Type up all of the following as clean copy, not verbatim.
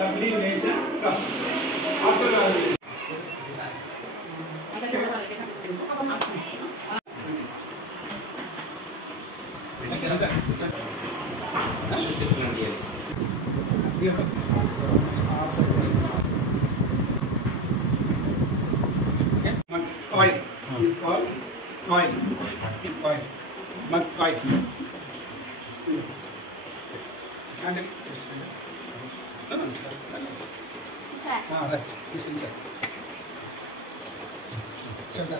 sublimation cup. After oil is called oil. Oil. Mud oil. And no. Right. This inside. Center.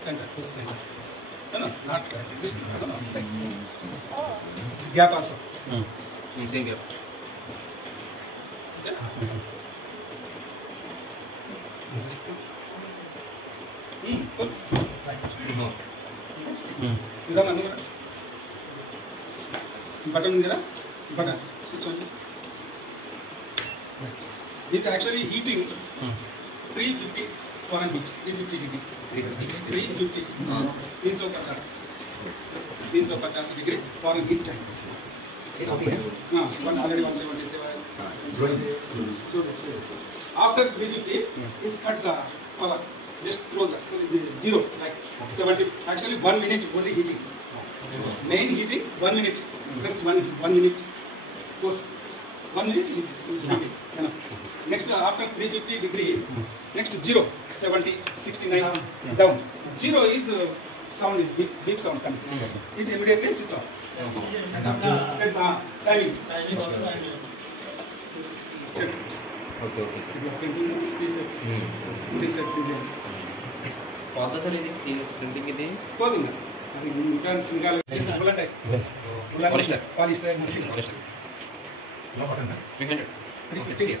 Center. This center. No, not like this. No. Like. It's a gap also. Same gap. Yeah. Good. Right. Button there. Button. Switch on. This is actually heating 350 Fahrenheit. 350 degree. 350. 350 degree Fahrenheit time. Already 177. After 350 is cut the color. Just throw the zero like 70. Actually 1 minute only heating. Main heating 1 minute plus 1 minute goes 1 minute is heating. Next after 350 degree, next 0, 70, 69 down. 0 is sound is beep sound coming. It's immediately switch off. Set timings. Okay. What is the printing? Clothing. You can polyester. Polyester. 300. 350.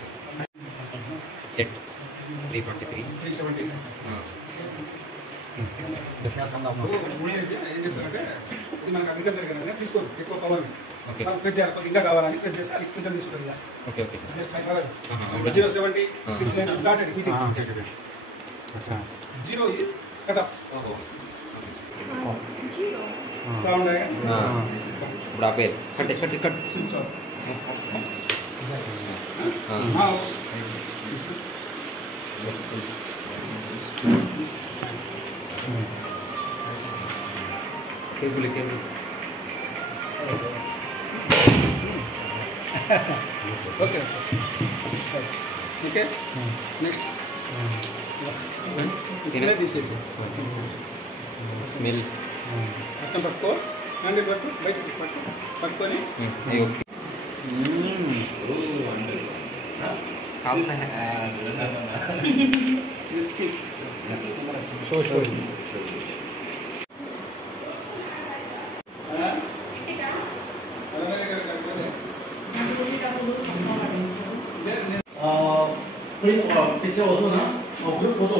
Set. 343. 370. Okay. Okay. Just like 070, 69 started heating. 0 is cut off. Sound berapa? Cut. switch off. Now cable. okay. Next. This is Mill. పట్టుకొని picture group photo